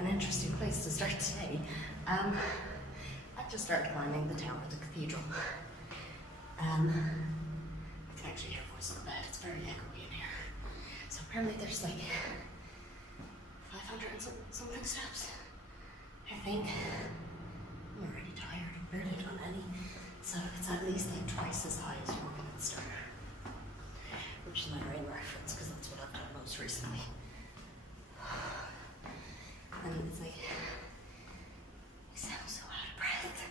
an interesting place to start today. I just started climbing the tower of the cathedral. I can actually hear voices in the bed, it's very echoey in here. So apparently there's like 500 and something steps, I think. I'm already tired, I've barely done any. So it's at least like twice as high as Yorkminster. Which is my main reference, because that's what I've done most recently. And it's like, I sound so out of breath.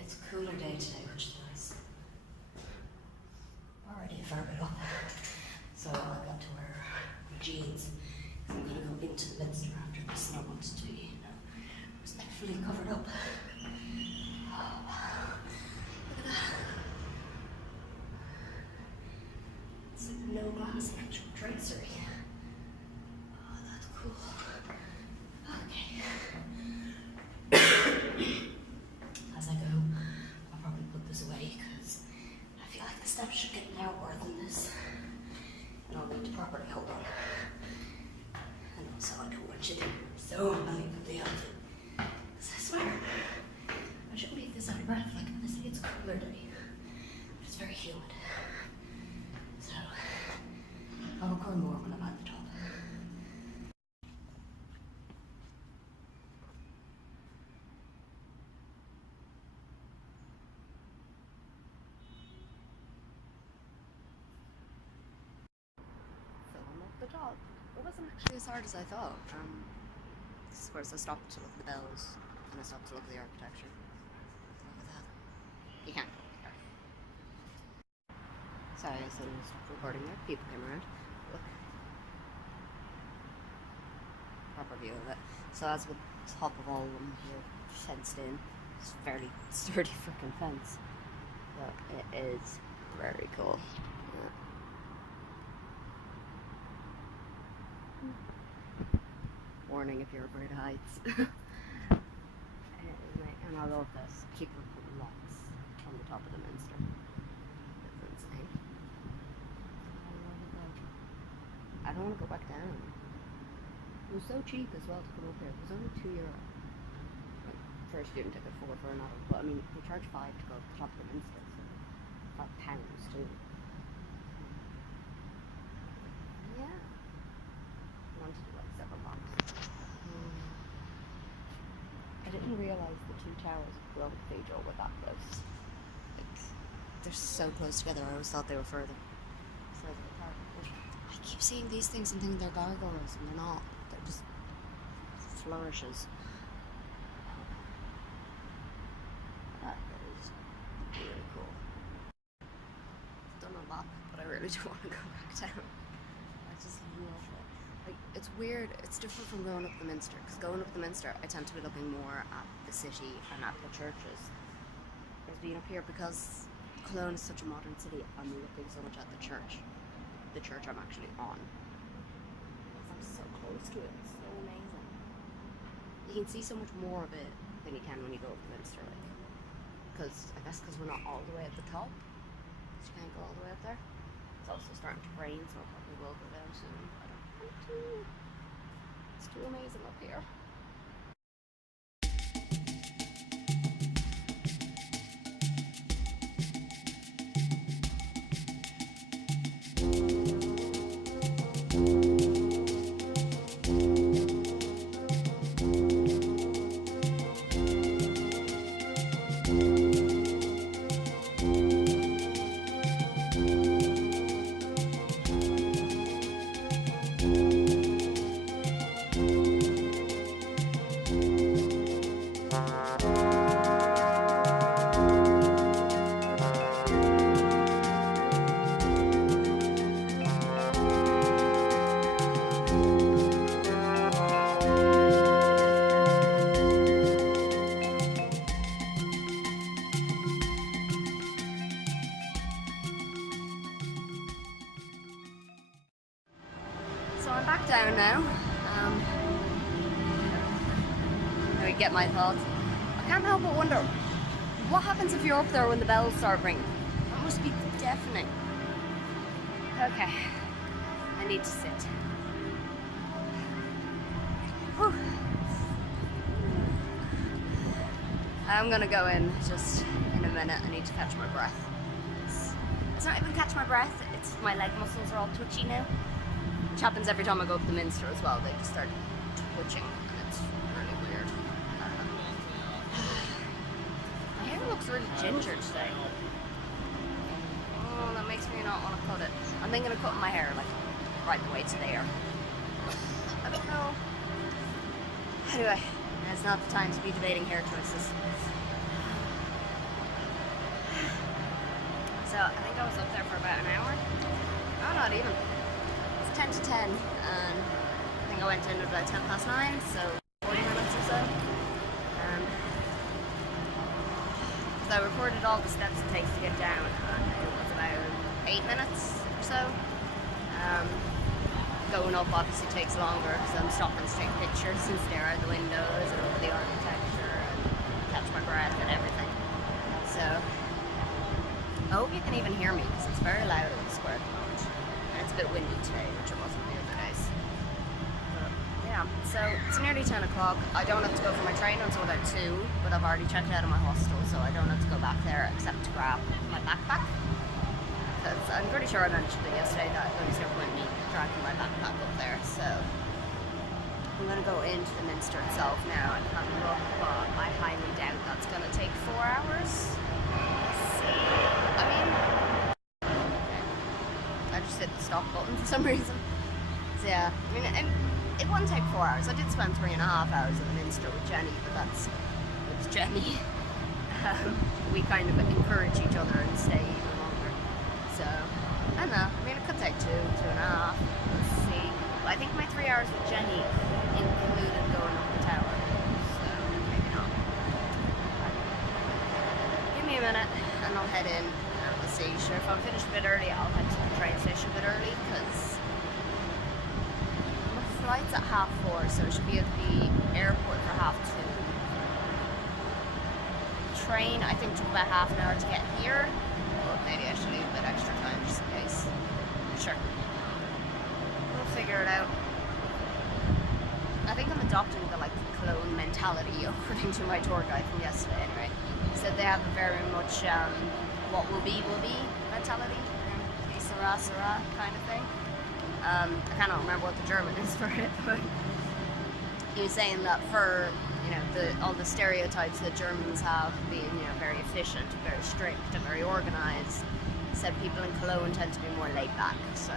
It's a cooler day today, which is nice. Already a fair bit up. So I got to wear my jeans, because I'm going to go into the Minster after this, and I wanted to be, respectfully covered up. Oh, wow. Look at that. It's like no glass and actual tracery. Oh, that's cool. Okay. As I go, I'll probably put this away because I feel like the steps should get narrower than this. And I'll need to properly hold on. And also, I don't want you to think I'm so unbelievably healthy. Because I swear, I shouldn't be this out of breath. Like, honestly, it's a cooler day. But it's very humid. So, I'll record more when I'm at the top. So I'm at the top. It wasn't actually as hard as I thought. Of course, I stopped to look at the bells, and I stopped to look at the architecture. Look at that. You can't go there. Sorry, I suddenly stopped recording there. People came around. Look. Proper view of it. So as with the top of all of them, you're fenced in. It's a fairly sturdy freaking fence. But it is very cool. Yeah. Warning if you're afraid of heights. And I love this. People put locks on the top of the Minster. That's insane. I don't want to go back down. It was so cheap as well to come up here. It was only €2. Like, for a student ticket, 4 for an adult. But I mean, they charge 5 to go to the top of the Minster, so £5 too. Yeah. I wanted to do like several laps. I didn't realise the two towers of Cologne Cathedral were that close. Like, they're so close together. I always thought they were further apart. I keep seeing these things and thinking they're gargoyles, and they're not. They're just flourishes. That is really cool. I've done a lap, but I really do want to go back down. I just love it. Like, it's weird, it's different from going up the Minster, because going up the Minster, I tend to be looking more at the city and at the churches. Whereas being up here, because Cologne is such a modern city, I'm looking so much at the church I'm actually on. Because I'm so close to it, it's so amazing. You can see so much more of it than you can when you go up the Minster, like. Because, I guess because we're not all the way at the top, so you can't go all the way up there. It's also starting to rain, so I probably will go down soon. It's too amazing up here. So I'm back down now. Let me get my thoughts. I can't help but wonder, what happens if you're up there when the bells start ringing? That must be deafening. Okay, I need to sit. Whew. I'm gonna go in just in a minute. I need to catch my breath. It's not even catch my breath, it's my leg muscles are all twitchy now. Which happens every time I go up the Minster as well. They just start twitching and it's really weird. My hair looks really ginger today. Oh, that makes me not want to cut it. I'm thinking of cutting my hair like right the way to there. I don't know. Anyway, it's not the time to be debating hair choices. So I think I was up there for about an hour. No, not even. It's 10 to 10, and I think I went in at about 10 past 9, so 40 minutes or so. So I recorded all the steps it takes to get down, and it was about 8 minutes or so. Going up obviously takes longer because I'm stopping to take pictures and stare out the windows and over the architecture and catch my breath and everything. So I hope you can even hear me because it's very loud in the square at the moment. And it's a bit windy today, which it wasn't the other days. But yeah, so it's nearly 10 o'clock. I don't have to go for my train until about 2, but I've already checked out of my hostel, so I don't have to go back there except to grab my backpack. Because I'm pretty sure I mentioned it yesterday that there was no point in me dragging my backpack up there, so I'm going to go into the Minster itself now and have a look, but I highly doubt that's going to take 4 hours. Let's see. I mean, okay. I just hit the stop button for some reason. So yeah, I mean, it wouldn't take 4 hours. I did spend 3.5 hours at the Minster with Jenny, but that's with Jenny. We kind of encourage each other and stay even longer. So, I don't know. I mean, it could take 2.5. Let's see. But I think my 3 hours with Jenny included going up the tower. So, maybe not. Give me a minute and I'll head in and we'll see. Sure, if I'm finished a bit early, I'll head to the train station a bit early because my flight's at 4:30, so I should be at the airport for 2:30. Train, I think, took about half an hour to get here. Maybe I should leave a bit extra time just in case. Sure. We'll figure it out. I think I'm adopting the Cologne mentality according to my tour guide from yesterday anyway. He said they have a very much what will be mentality. Sera, sera kind of thing. I cannot remember what the German is for it, but he was saying that for all the stereotypes that Germans have being, very efficient, very strict, and very organized, said people in Cologne tend to be more laid back. So,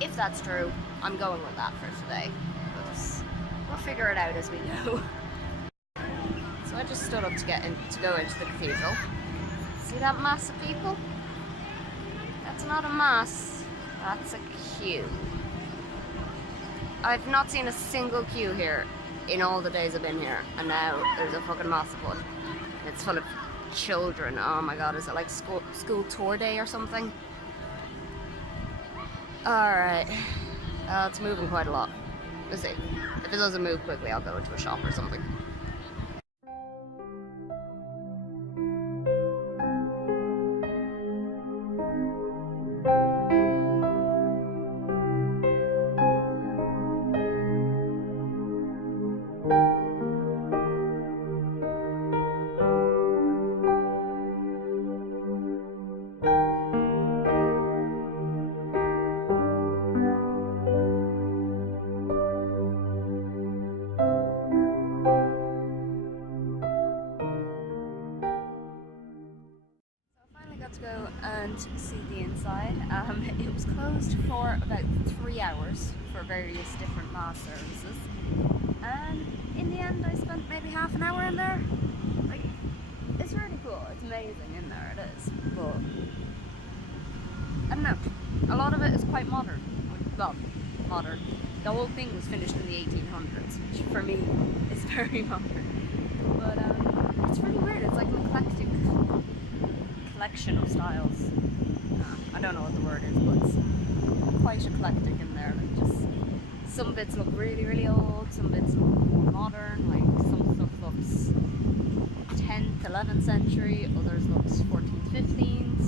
if that's true, I'm going with that for today. But we'll figure it out as we go. So I just stood up to go into the cathedral. See that mass of people? That's not a mass. That's a queue. I've not seen a single queue here in all the days I've been here, and now there's a fucking massive one. It's full of children. Oh my god, is it like school tour day or something? Alright. It's moving quite a lot. Let's see. If it doesn't move quickly, I'll go into a shop or something. To go and see the inside. It was closed for about 3 hours for various different mass services, and in the end I spent maybe half an hour in there. It's really cool, it's amazing in there, it is, but I don't know, a lot of it is quite modern. Well, modern. The whole thing was finished in the 1800s, which for me is very modern, but it's really weird. It's like an eclectic collection of styles. I don't know what the word is, but it's quite eclectic in there. Just some bits look really, really old, some bits look more modern, some stuff looks 10th, 11th century, others looks 14th, 15th,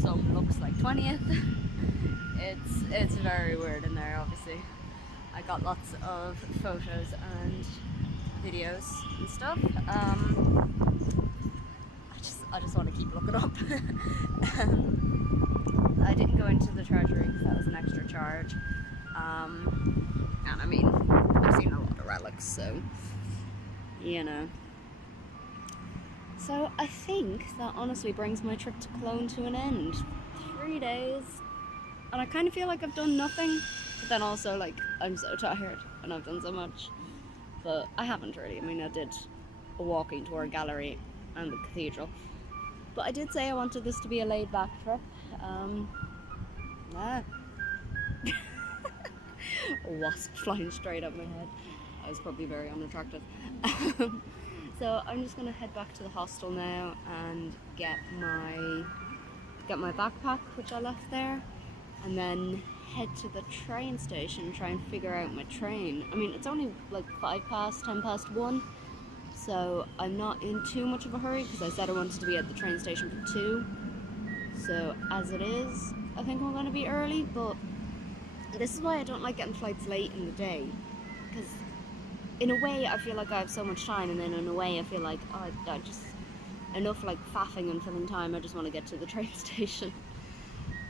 some looks like 20th. It's very weird in there, obviously. I got lots of photos and videos and stuff. I just want to keep looking up. I didn't go into the treasury because that was an extra charge. And I mean, I've seen a lot of relics, so you know. So I think that honestly brings my trip to Cologne to an end. 3 days, and I kind of feel like I've done nothing, but then also like I'm so tired and I've done so much, but I haven't really. I mean, I did a walking tour, gallery and the cathedral, but I did say I wanted this to be a laid back trip. A wasp flying straight up my head. I was probably very unattractive. So I'm just gonna head back to the hostel now and get my backpack, which I left there, and then head to the train station, try and figure out my train. I mean, it's only like 1:10 so I'm not in too much of a hurry because I said I wanted to be at the train station for 2. So as it is, I think I'm going to be early, but this is why I don't like getting flights late in the day, because in a way I feel like I have so much time, and then in a way I feel like, oh, I just, enough like faffing and filling time, I just want to get to the train station.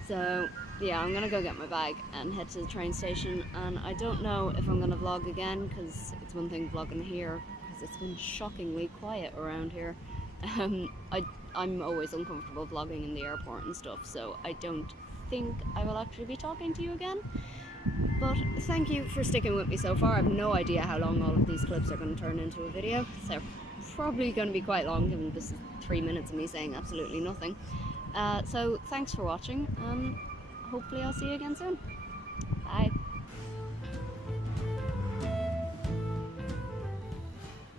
So yeah, I'm gonna go get my bag and head to the train station, and I don't know if I'm gonna vlog again, because it's one thing vlogging here, because it's been shockingly quiet around here. I'm always uncomfortable vlogging in the airport and stuff, so I don't think I will actually be talking to you again. But thank you for sticking with me so far. I have no idea how long all of these clips are going to turn into a video, so probably going to be quite long, given this is 3 minutes of me saying absolutely nothing. So thanks for watching, and hopefully I'll see you again soon. Bye.